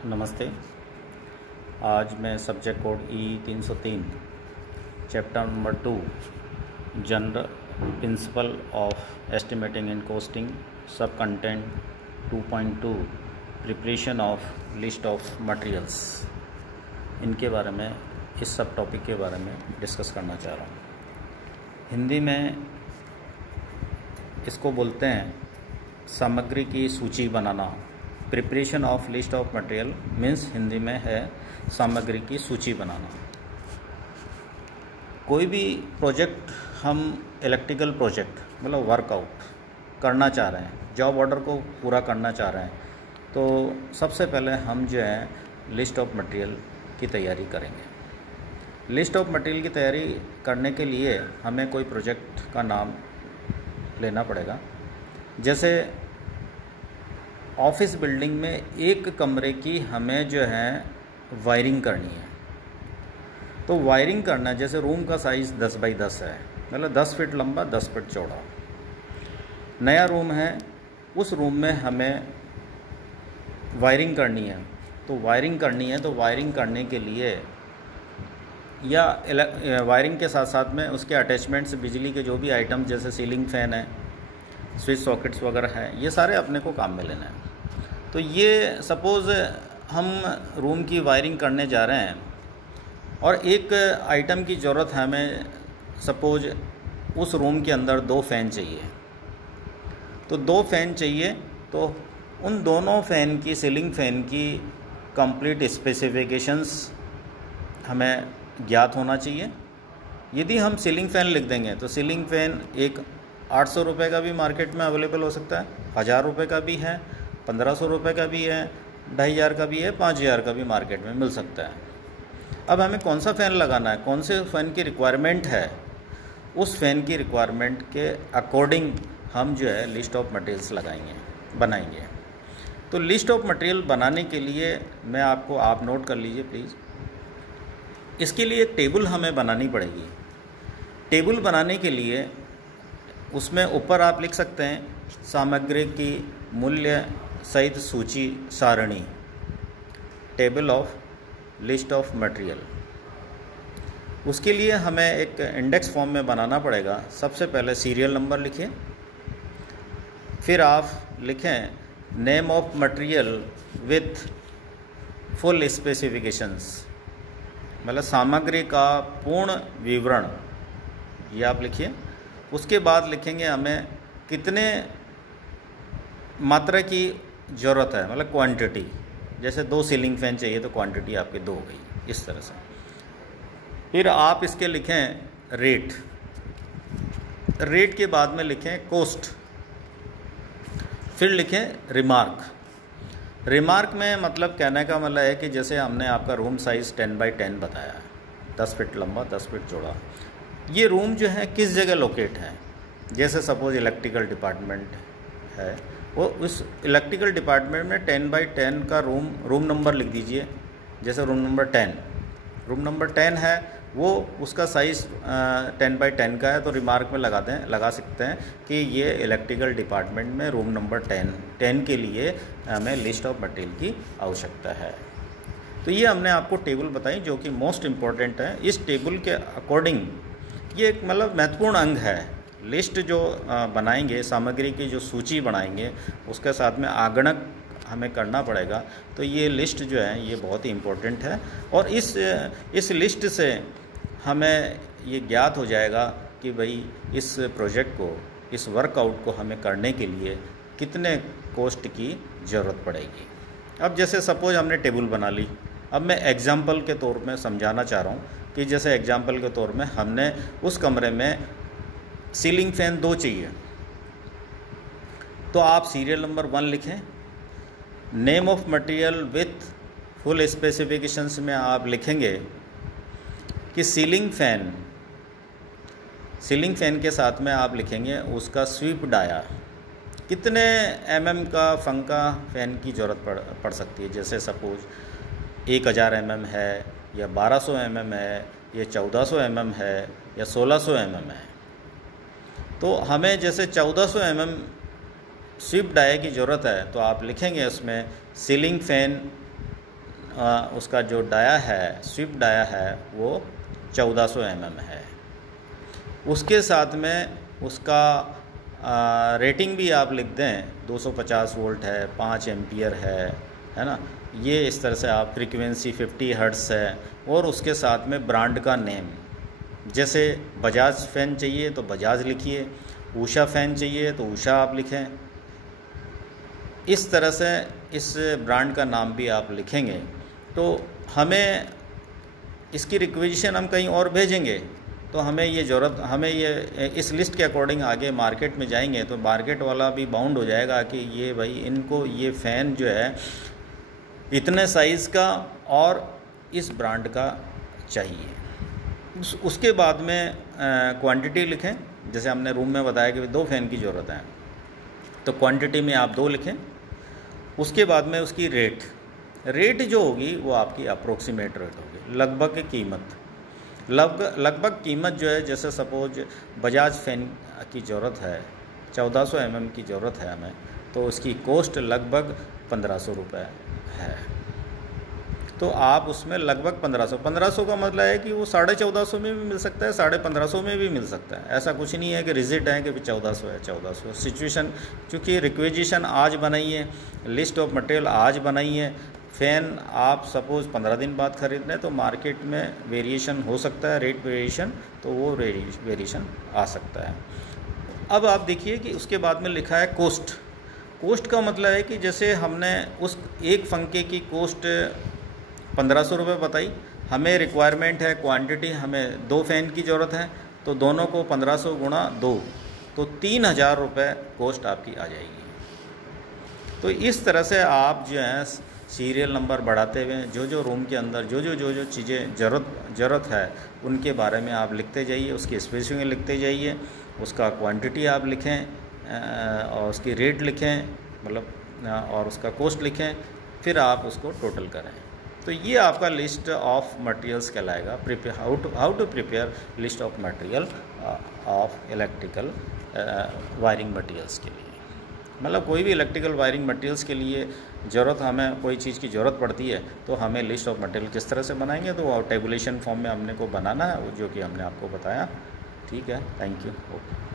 नमस्ते। आज मैं subject code E303 chapter number 2 general principle of estimating and costing सब content 2.2 preparation of list of materials, इनके बारे में, इस सब टॉपिक के बारे में डिस्कस करना चाह रहा हूँ। हिंदी में इसको बोलते हैं सामग्री की सूची बनाना। Preparation of list of material means Hindi में है सामग्री की सूची बनाना। कोई भी प्रोजेक्ट हम इलेक्ट्रिकल प्रोजेक्ट मतलब वर्कआउट करना चाह रहे हैं, जॉब ऑर्डर को पूरा करना चाह रहे हैं, तो सबसे पहले हम जो है लिस्ट ऑफ मटेरियल की तैयारी करेंगे। लिस्ट ऑफ मटेरियल की तैयारी करने के लिए हमें कोई प्रोजेक्ट का नाम लेना पड़ेगा। जैसे ऑफिस बिल्डिंग में एक कमरे की हमें जो है वायरिंग करनी है, तो वायरिंग करना, जैसे रूम का साइज़ 10 बाई 10 है, मतलब 10 फीट लंबा 10 फीट चौड़ा। नया रूम है, उस रूम में हमें वायरिंग करनी है, तो वायरिंग करने के लिए या वायरिंग के साथ साथ में उसके अटैचमेंट्स, बिजली के जो भी आइटम जैसे सीलिंग फ़ैन है, स्विच सॉकेट्स वगैरह है, ये सारे अपने को काम में लेना है। तो ये सपोज़ हम रूम की वायरिंग करने जा रहे हैं और एक आइटम की ज़रूरत है हमें, सपोज़ उस रूम के अंदर 2 फ़ैन चाहिए, तो 2 फ़ैन चाहिए, तो उन दोनों फ़ैन की, सीलिंग फ़ैन की कंप्लीट स्पेसिफिकेशंस हमें ज्ञात होना चाहिए। यदि हम सीलिंग फ़ैन लिख देंगे तो सीलिंग फ़ैन एक 800 रुपये का भी मार्केट में अवेलेबल हो सकता है, 1000 रुपये का भी है, 1500 रुपये का भी है, 2500 का भी है, 5000 का भी मार्केट में मिल सकता है। अब हमें कौन सा फ़ैन लगाना है, कौन से फ़ैन की रिक्वायरमेंट है, उस फ़ैन की रिक्वायरमेंट के अकॉर्डिंग हम जो है लिस्ट ऑफ मटेरियल्स बनाएंगे। तो लिस्ट ऑफ मटेरियल बनाने के लिए मैं आपको, आप नोट कर लीजिए प्लीज़, इसके लिए एक टेबल हमें बनानी पड़ेगी। टेबल बनाने के लिए उसमें ऊपर आप लिख सकते हैं सामग्री की मूल्य सहित सूची सारणी, table of list of material. उसके लिए हमें एक इंडेक्स फॉर्म में बनाना पड़ेगा। सबसे पहले सीरियल नंबर लिखिए, फिर आप लिखें name of material with full specifications, मतलब सामग्री का पूर्ण विवरण, ये आप लिखिए। उसके बाद लिखेंगे हमें कितने मात्रा की ज़रूरत है, मतलब क्वांटिटी। जैसे 2 सीलिंग फ़ैन चाहिए तो क्वांटिटी आपकी 2 हो गई, इस तरह से। फिर आप इसके लिखें रेट, रेट के बाद में लिखें कॉस्ट, फिर लिखें रिमार्क। रिमार्क में मतलब कहने का मतलब है कि जैसे हमने आपका रूम साइज़ 10 बाई 10 बताया है, 10 फीट लंबा 10 फीट चौड़ा, ये रूम जो है किस जगह लोकेट है। जैसे सपोज़ इलेक्ट्रिकल डिपार्टमेंट है, वो उस इलेक्ट्रिकल डिपार्टमेंट में 10 बाई 10 का रूम नंबर लिख दीजिए। जैसे रूम नंबर 10 है, वो उसका साइज़ 10 बाई 10 का है, तो रिमार्क में लगा सकते हैं कि ये इलेक्ट्रिकल डिपार्टमेंट में रूम नंबर 10 के लिए हमें लिस्ट ऑफ मटेरियल की आवश्यकता है। तो ये हमने आपको टेबल बताई जो कि मोस्ट इम्पॉर्टेंट है। इस टेबल के अकॉर्डिंग ये एक मतलब महत्वपूर्ण अंग है। लिस्ट जो बनाएंगे, सामग्री की जो सूची बनाएंगे, उसके साथ में आगणक हमें करना पड़ेगा। तो ये लिस्ट जो है ये बहुत ही इम्पोर्टेंट है, और इस लिस्ट से हमें ये ज्ञात हो जाएगा कि भाई इस प्रोजेक्ट को, इस वर्कआउट को हमें करने के लिए कितने कॉस्ट की ज़रूरत पड़ेगी। अब जैसे सपोज हमने टेबल बना ली, अब मैं एग्जाम्पल के तौर में समझाना चाह रहा हूँ कि जैसे एग्जाम्पल के तौर में हमने उस कमरे में सीलिंग फ़ैन 2 चाहिए, तो आप सीरियल नंबर 1 लिखें। Name of material with full specifications में आप लिखेंगे कि सीलिंग फ़ैन के साथ में आप लिखेंगे उसका स्वीप डाया, कितने mm का फंका फ़ैन की ज़रूरत पड़ सकती है। जैसे सपोज 1000 mm है, या 1200 mm है, या 1400 mm है, या 1600 mm है। तो हमें जैसे 1400 mm स्विफ्ट डाया की ज़रूरत है, तो आप लिखेंगे उसमें सीलिंग फ़ैन उसका जो डाया है, स्विप डाया है, वो 1400 mm है। उसके साथ में उसका रेटिंग भी आप लिख दें, 250 वोल्ट है, 5 एम्पियर है ना। ये इस तरह से आप फ्रीक्वेंसी 50 हर्ट्ज़ है, और उसके साथ में ब्रांड का नेम, जैसे बजाज फ़ैन चाहिए तो बजाज लिखिए, उषा फ़ैन चाहिए तो उषा आप लिखें। इस तरह से इस ब्रांड का नाम भी आप लिखेंगे तो हमें इसकी रिक्वेजिशन हम कहीं और भेजेंगे तो हमें ये इस लिस्ट के अकॉर्डिंग आगे मार्केट में जाएंगे तो मार्केट वाला भी बाउंड हो जाएगा कि ये भाई इनको ये फ़ैन जो है इतने साइज़ का और इस ब्रांड का चाहिए। उसके बाद में क्वांटिटी लिखें, जैसे हमने रूम में बताया कि 2 फ़ैन की ज़रूरत है तो क्वांटिटी में आप 2 लिखें। उसके बाद में उसकी रेट जो होगी वो आपकी अप्रोक्सीमेट रेट होगी, लगभग कीमत जो है, जैसे सपोज बजाज फ़ैन की ज़रूरत है, 1400 mm की ज़रूरत है हमें, तो उसकी कॉस्ट लगभग 1500 रुपये है। तो आप उसमें लगभग 1500 का मतलब है कि वो 1450 में भी मिल सकता है, 1550 में भी मिल सकता है। ऐसा कुछ नहीं है कि रिजिड है कि 1400 है 1400। सिचुएशन, चूँकि रिक्वेजिशन आज बनाई है, लिस्ट ऑफ मटेरियल आज बनाई है, फ़ैन आप सपोज़ 15 दिन बाद खरीद रहे हैं तो मार्केट में वेरिएशन हो सकता है, रेट वेरिएशन, तो वो वेरिएशन आ सकता है। अब आप देखिए कि उसके बाद में लिखा है कोस्ट का मतलब है कि जैसे हमने उस एक पंखे की कोस्ट 1500 रुपये बताई, हमें रिक्वायरमेंट है क्वांटिटी, हमें 2 फ़ैन की ज़रूरत है, तो दोनों को 1500 गुणा 2 तो 3000 रुपये कोस्ट आपकी आ जाएगी। तो इस तरह से आप जो है सीरियल नंबर बढ़ाते हुए जो रूम के अंदर जो चीज़ें ज़रूरत है उनके बारे में आप लिखते जाइए, उसकी स्पेसिफिकेशन लिखते जाइए, उसका क्वांटिटी आप लिखें और उसकी रेट लिखें, मतलब और उसका कॉस्ट लिखें, फिर आप उसको टोटल करें। तो ये आपका लिस्ट ऑफ मटेरियल्स कहलाएगा, how to prepare list of material of electrical wiring materials के लिए। मतलब कोई भी इलेक्ट्रिकल वायरिंग मटेरियल्स के लिए हमें कोई चीज़ की ज़रूरत पड़ती है तो हमें लिस्ट ऑफ मटेरियल किस तरह से बनाएंगे, तो वो टेबुलेशन फॉर्म में हमने को बनाना है, जो कि हमने आपको बताया। ठीक है, थैंक यू। ओके।